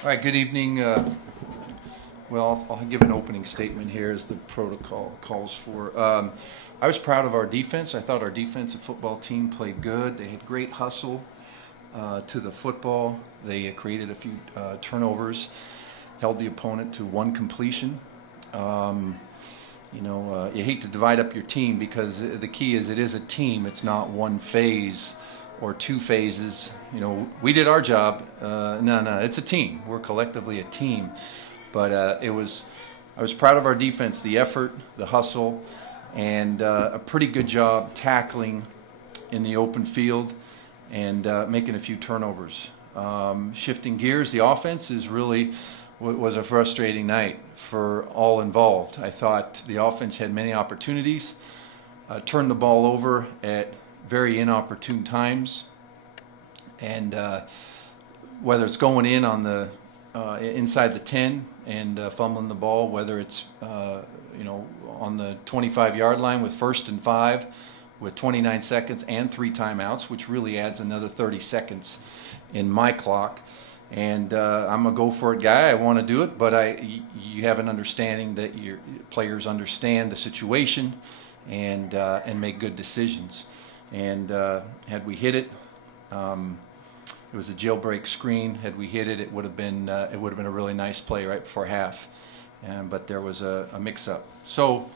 All right, good evening. Well, I'll give an opening statement here as the protocol calls for. I was proud of our defense. I thought our defensive football team played good. They had great hustle to the football. They created a few turnovers, held the opponent to one completion. You hate to divide up your team because the key is it is a team. It's not one phase or two phases. You know, we did our job. No, it's a team. We're collectively a team. But I was proud of our defense, the effort, the hustle, and a pretty good job tackling in the open field and making a few turnovers. Shifting gears, the offense was a frustrating night for all involved. I thought the offense had many opportunities, turned the ball over at very inopportune times, and whether it's going in on the inside the 10 and fumbling the ball, whether it's on the 25-yard line with 1st and 5 with 29 seconds and 3 timeouts, which really adds another 30 seconds in my clock. And I'm a go-for-it guy. I want to do it, but you have an understanding that your players understand the situation and make good decisions. And had we hit it, it was a jailbreak screen. Had we hit it, it would have been a really nice play right before half. But there was a mix-up. So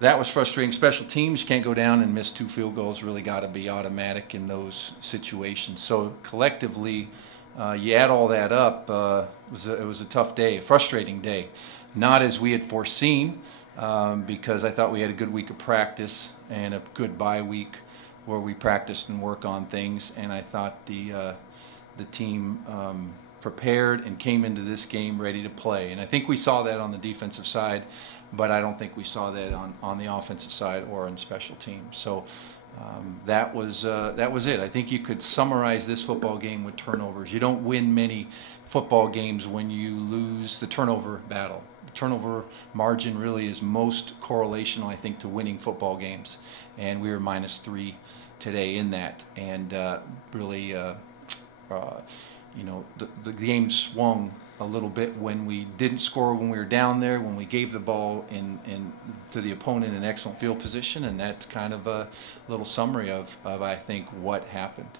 that was frustrating. Special teams, you can't go down and miss 2 field goals. Really got to be automatic in those situations. So collectively, you add all that up, it was a tough day, a frustrating day. Not as we had foreseen, because I thought we had a good week of practice and a good bye week where we practiced and work on things, and I thought the team prepared and came into this game ready to play. And I think we saw that on the defensive side, but I don't think we saw that on the offensive side or on special teams. So that was it. I think you could summarize this football game with turnovers. You don't win many football games when you lose the turnover battle. The turnover margin really is most correlational, I think, to winning football games. And we were -3 today in that. And really, the game swung a little bit when we didn't score when we were down there, when we gave the ball to the opponent in excellent field position, and that's kind of a little summary of I think what happened.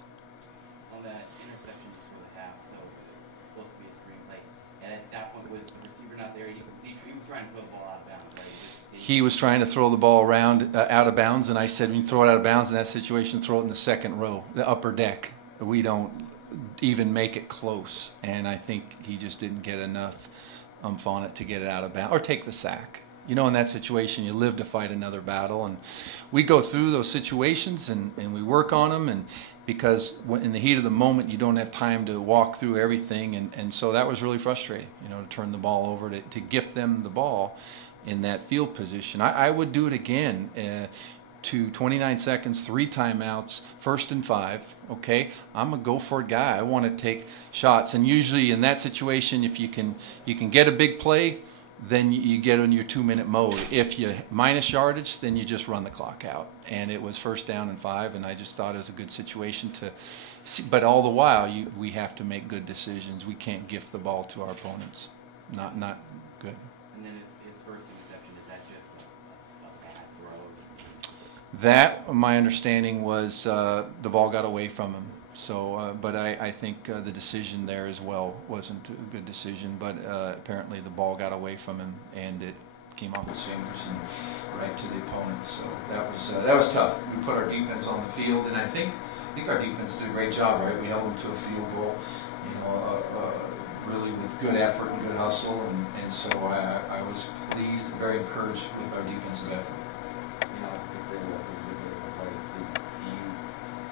On that interception before the half, so it's supposed to be a screenplay, and at that point was the receiver not there? He was trying to throw the ball out of bounds, right? He was trying to throw the ball around out of bounds, and I said, when you throw it out of bounds in that situation, throw it in the second row, the upper deck. We don't even make it close, and I think he just didn't get enough on it to get it out of bounds or take the sack. You know, in that situation, you live to fight another battle, and we go through those situations and we work on them, and because in the heat of the moment, you don't have time to walk through everything, and so that was really frustrating, to turn the ball over, to gift them the ball in that field position. I would do it again. To 29 seconds, 3 timeouts, 1st and 5, okay? I'm a go-for-it guy. I want to take shots. And usually in that situation, if you can get a big play, then you get in your 2-minute mode. If you minus yardage, then you just run the clock out. And it was 1st down and 5, and I just thought it was a good situation to see. But all the while, we have to make good decisions. We can't gift the ball to our opponents. Not good. And then his first interception, is that just a bad throw? That, my understanding was the ball got away from him. So, but I think the decision there as well wasn't a good decision. But apparently the ball got away from him and it came off his fingers and right to the opponent. So that was tough. We put our defense on the field, and I think our defense did a great job. Right, we held them to a field goal. Really with good effort and good hustle, and so I was pleased and very encouraged with our defensive effort.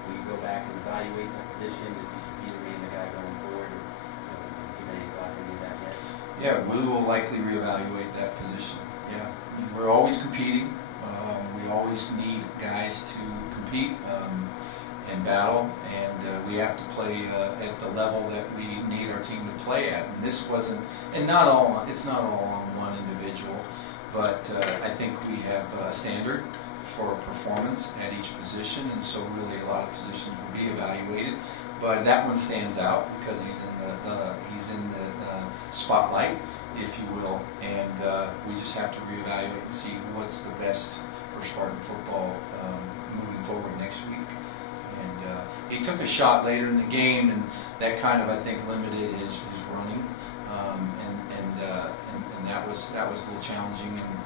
Will you go back and evaluate the position? Does he remain the guy going forward? Give any thought to any of that yet? Yeah, we will likely reevaluate that position. Yeah, we're always competing. We always need guys to compete and battle, and we have to play at the level that we need our team to play at. And this wasn't, and it's not all on one individual, but I think we have a standard for performance at each position, and so really a lot of positions will be evaluated. But that one stands out because he's in the spotlight, if you will, and we just have to reevaluate and see what's the best for Spartan football moving forward next week. And he took a shot later in the game, and that kind of, I think, limited his running, and that was a little challenging. And,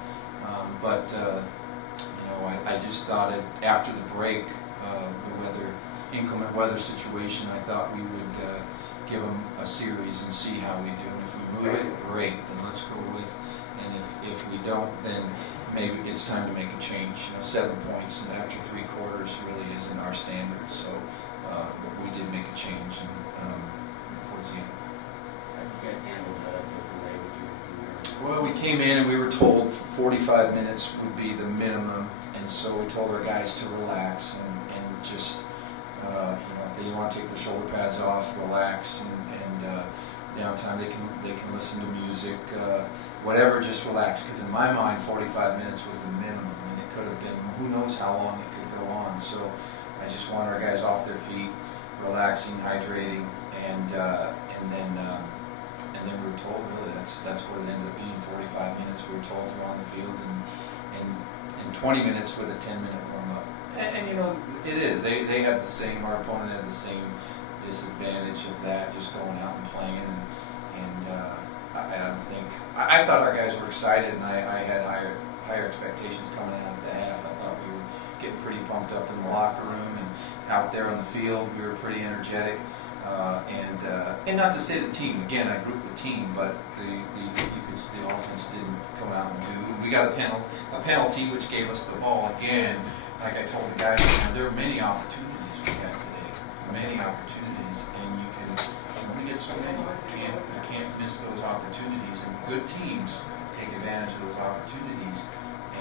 but you know, I just thought after the break, the inclement weather situation, I thought we would give them a series and see how we do. And if we move it, great, then let's go with. And if we don't, then maybe it's time to make a change. You know, 7 points and after 3 quarters really isn't our standard. So but we did make a change towards the end. How did you guys handle the delay with your Well, we came in and we were told 45 minutes would be the minimum, and so we told our guys to relax and just you know, if they want to take their shoulder pads off, relax, and downtime they can listen to music, whatever, just relax. Because in my mind, 45 minutes was the minimum. I mean, it could have been who knows how long it could go on. So I just want our guys off their feet, relaxing, hydrating, and then we were told really that's what it ended up being. 45 minutes we were told you're on the field, and 20 minutes with a 10-minute warm up. And you know, it is. They have the same. Our opponent had the same disadvantage of that, just going out and playing. And I don't think. I thought our guys were excited, and I had higher expectations coming out of the half. I thought we were getting pretty pumped up in the locker room and out there on the field. We were pretty energetic. And not to say the team, again, I grouped the team, but the offense didn't come out and do. We got a penalty which gave us the ball again. Like I told the guys, there are many opportunities we had today, many opportunities, and you can get so many. You can't miss those opportunities, and good teams take advantage of those opportunities,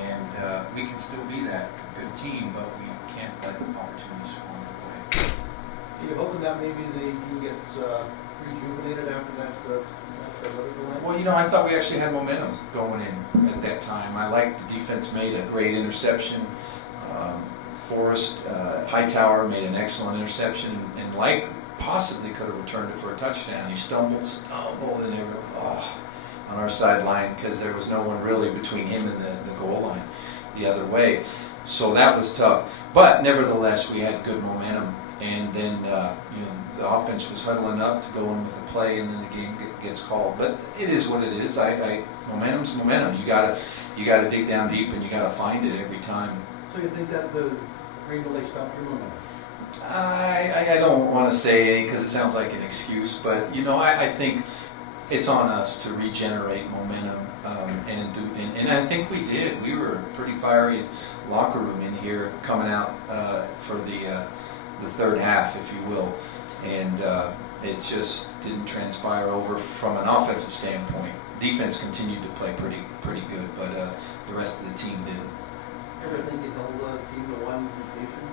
and we can still be that good team, but we can't let opportunities squander away. Are you hoping that maybe the team gets rejuvenated after that weather delay? Well, you know, I thought we actually had momentum going in at that time. I liked the defense made a great interception. Forrest Hightower made an excellent interception, and Light possibly could have returned it for a touchdown. He stumbled, and they were on our sideline because there was no one really between him and the goal line the other way. So that was tough. But nevertheless, we had good momentum. And then you know, the offense was huddling up to go in with a play, and then the game gets called. But it is what it is. Momentum's momentum. You gotta dig down deep, and you gotta find it every time. So you think that the rain delay stopped your momentum? I don't want to say any because it sounds like an excuse, but you know, I think it's on us to regenerate momentum, and I think we did. We were a pretty fiery locker room in here coming out for the third half, if you will, and it just didn't transpire over from an offensive standpoint. Defense continued to play pretty good, but the rest of the team didn't. Ever think you'd hold a team to one completion?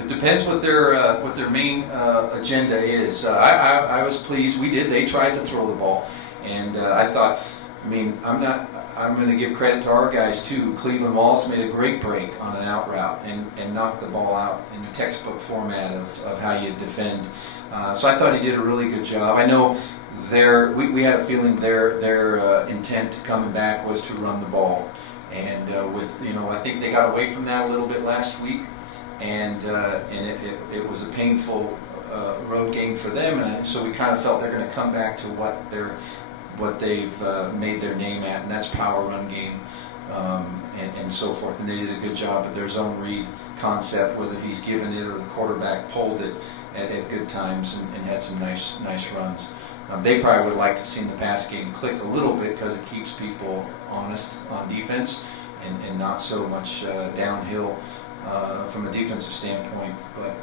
It depends what their main agenda is. I was pleased. We did. They tried to throw the ball, and I thought. I mean, I'm going to give credit to our guys too. Cleveland Wallace made a great break on an out route and knocked the ball out in the textbook format of how you defend. So I thought he did a really good job. I know we had a feeling their intent coming back was to run the ball, and I think they got away from that a little bit last week, and it was a painful road game for them, and so we kind of felt they're going to come back to what they've made their name at, and that's power run game and so forth. And they did a good job at their zone read concept, whether he's given it or the quarterback pulled it at good times and had some nice runs. They probably would have liked to have seen the pass game click a little bit because it keeps people honest on defense and not so much downhill from a defensive standpoint. But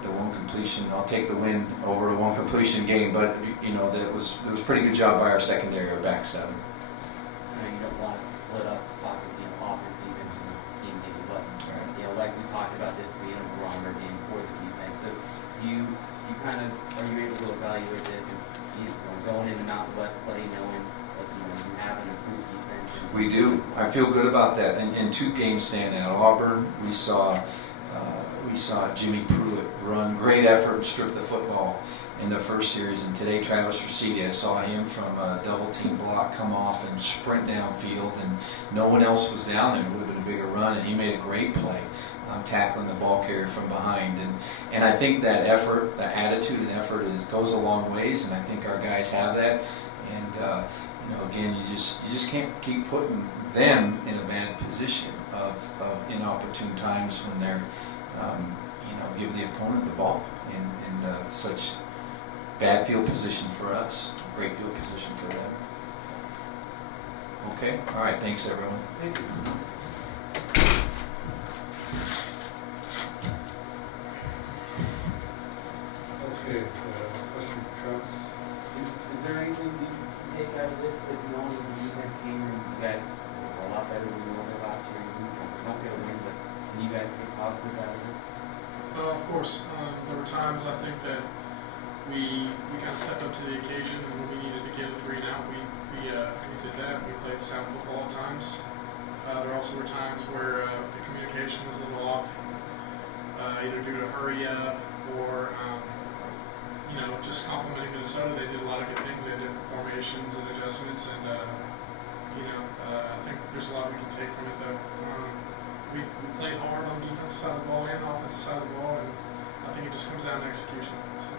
the one completion, I'll take the win over a one completion game, but it was a pretty good job by our secondary, our back seven. You don't want to split up pocket, offense, defense, and game, but like we talked about this being a barometer game for the defense. So are you able to evaluate this and going into Mountain West play, knowing that you have an improved defense? We do. I feel good about that. And two games stand out. Auburn, we saw Jimmy Pruitt run, great effort, and strip the football. in the first series, and today Travis Rosidi, I saw him from a double team block come off and sprint downfield, and no one else was down there. It would have been a bigger run, and he made a great play tackling the ball carrier from behind. And I think that effort, the attitude and effort goes a long ways, and I think our guys have that. And you know, again, you just can't keep putting them in a bad position of inopportune times when they're you know, give the opponent the ball in such bad field position for us, great field position for them. Okay, all right, thanks everyone. Thank you. Okay, question for Travis. Is there anything you can take out of this that knowing that the defense came and you guys were a lot better than you were last year? You don't get a win, but can you guys take positives out of this? Of course, there were times I think that we kind of stepped up to the occasion, and when we needed to get a 3 and out, we did that. We played sound football at times. There also were times where the communication was a little off, either due to hurry up or you know, just complimenting Minnesota. They did a lot of good things. They had different formations and adjustments, and you know, I think there's a lot we can take from it. Though we played hard on the defensive side of the ball and the offensive side of the ball, and I think it just comes down to execution. So.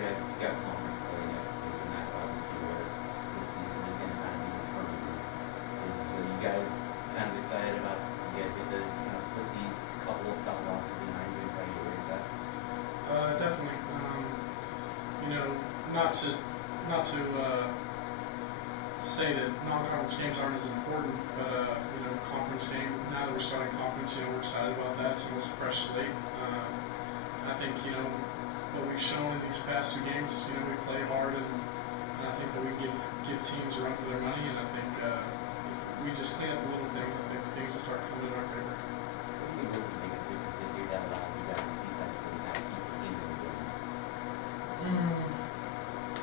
You guys got conference play next week, and that's obviously where this season is going to kind of be determined. Are you guys kind of excited about you guys get to kind of put these couple of tough losses behind you and try to get rid of that? Definitely. You know, not to say that non-conference games aren't as important, but you know, conference game. Now that we're starting conference, you know, we're excited about that. It's almost a fresh slate. I think, you know, what we've shown in these past 2 games, you know, we play hard, and I think that we give teams a run for their money. And I think if we just clean up the little things, I think things will start coming in our favor. What do you think was the biggest difference this year that allowed you guys defensively to kind of keep the team in the game?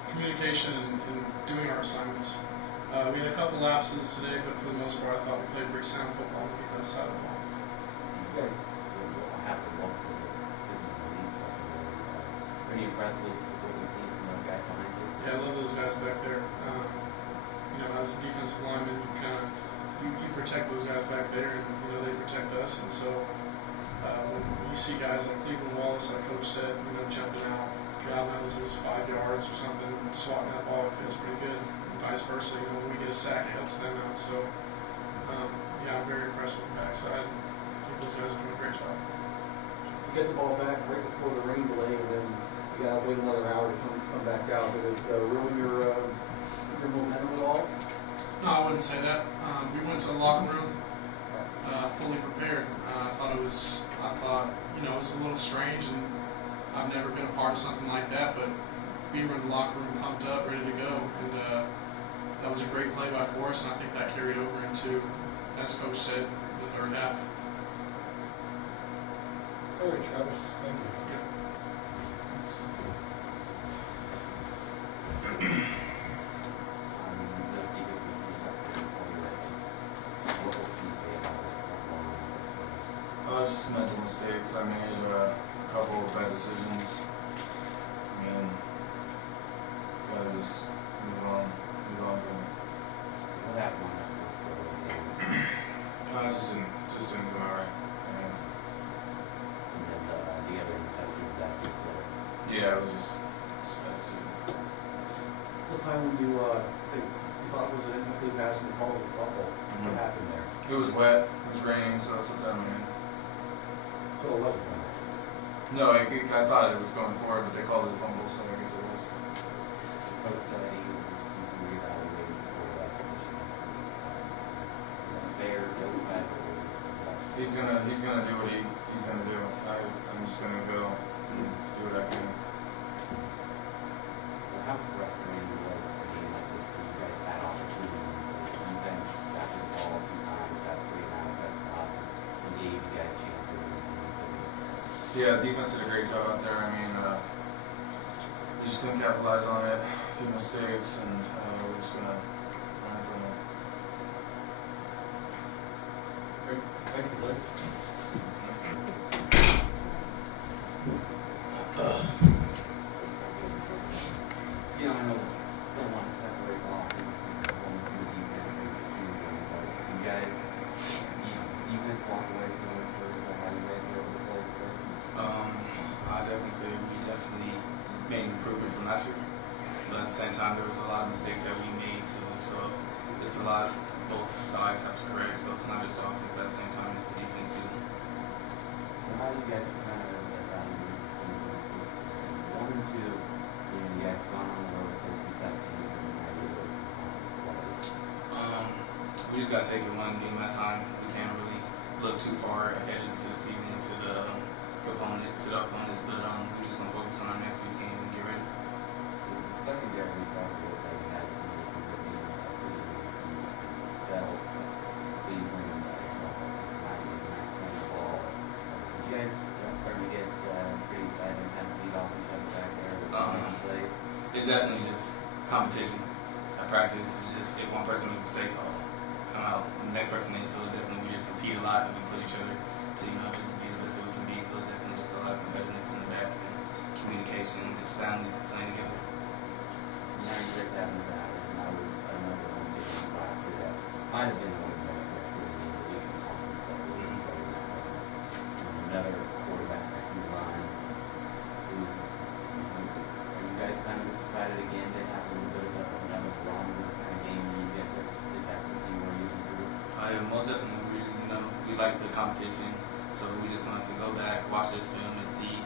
Communication and doing our assignments. We had a couple lapses today, but for the most part, I thought we played pretty sound football on the defense side of the ball. You guys have to look to the league something pretty impressed with what we've seen from those guys behind you. Yeah, I love those guys back there. You know, as a defensive lineman, you kind of you protect those guys back there, and you know they protect us. And so when you see guys like Cleveland Wallace, like Coach said, you know, jumping out, God knows it was 5 yards or something, and swatting that ball, it feels pretty good. Vice versa, you know, when we get a sack, it helps them out. So, yeah, I'm very impressed with the backside. I think those guys are doing a great job. You get the ball back right before the rain delay, and then you got to wait another hour to come back out. Did it ruin your momentum at all? No, I wouldn't say that. We went to the locker room fully prepared. I thought, you know, it was a little strange, and I've never been a part of something like that, but we were in the locker room pumped up, ready to go, and that was a great play by Forrest, and I think that carried over into, as Coach said, the third half. All right, Travis, thank you. Just mental mistakes. I made a couple of bad decisions. I mean, gotta just move on from it. What happened on that first goal? It just didn't come out right. And then the other interception was that just Yeah, it was just bad decision. The time when you think you thought it was an incomplete pass and you called it a fumble, what happened there? It was wet. It was raining, so I slipped out of my hand. So it wasn't fumble. No, I thought it was going forward, but they called it a fumble, so I guess it was. Coach said that he's reevaluating for that position. Is that fair? He's gonna do what he's gonna do. I'm just gonna go and do what I can. Well, how frustrating was a game like this? You guys had opportunities. Defense got the ball a few times, got 3 and out, that's us, and gave you guys chances. Yeah, defense did a great job out there. I mean, we just couldn't capitalize on it. A few mistakes, and we're just gonna learn from it. Great. Thank you, Blake. don't want to separate the offense from the defense. So you guys, defense walk away from how you guys were able to play today? I definitely say we definitely made an improvement from last year. But at the same time, there was a lot of mistakes that we made too. So it's a lot, both sides have to correct. So it's not just the offense at the same time, it's the defense too. Well, how do you guys kind of evaluate one and two? You guys gone on the road for that team, and how do you We just got to take it one game at a time. We can't really look too far ahead into the season, to the opponents, but we're just going to focus on our next week's game and get ready. The secondary stuff that you guys do is being pretty settled. Cleveland, nice ball. You guys starting to get pretty excited and kind of feed off each other back there with plays? It's definitely just competition. At practice, it's just if one person makes a mistake, I'll come out. The next person in, so definitely we just compete a lot and we push each other to just be the best that we can be. So definitely just a lot of competitiveness in the back and communication, just family playing together. Now you break that into that, and I was another one getting last year that might have been one of the best freshman in the Eastern Conference that we really played that way. Another quarterback that can run. Are you guys kind of excited again to have a little bit of another barometer kind of game where you get to test to see where you can improve? I am most definitely. We like the competition, so we just want to go back, watch this film, and see